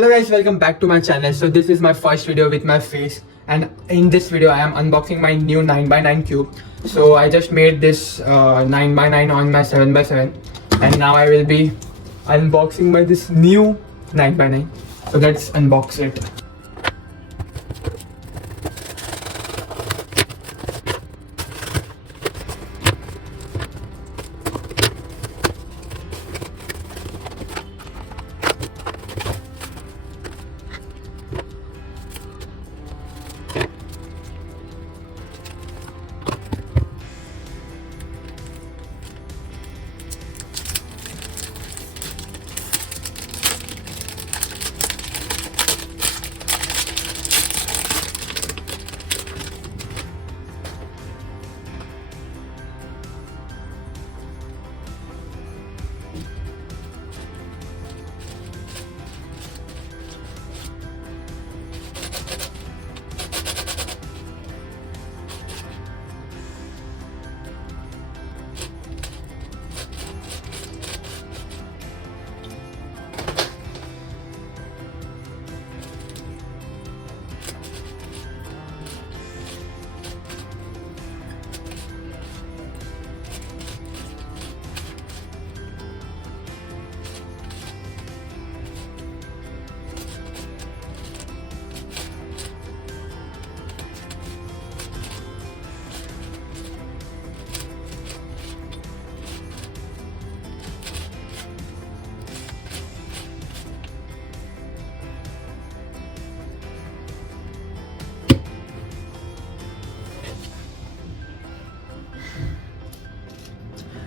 Hello guys, welcome back to my channel. So this is my first video with my face, and in this video I am unboxing my new 9x9 cube. So I just made this 9x9 on my 7x7, and now I will be unboxing this new 9x9. So let's unbox it.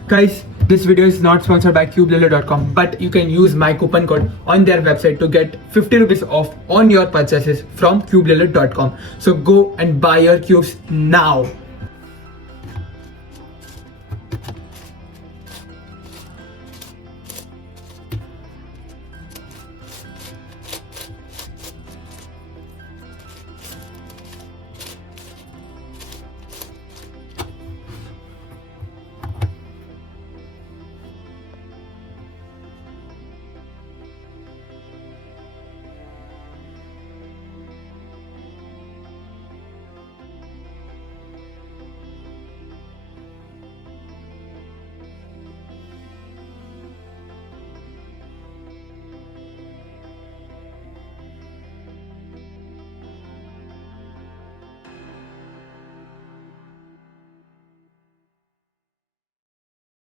Guys, this video is not sponsored by cubelele.com, but you can use my coupon code on their website to get 50 rupees off on your purchases from cubelele.com. So go and buy your cubes now.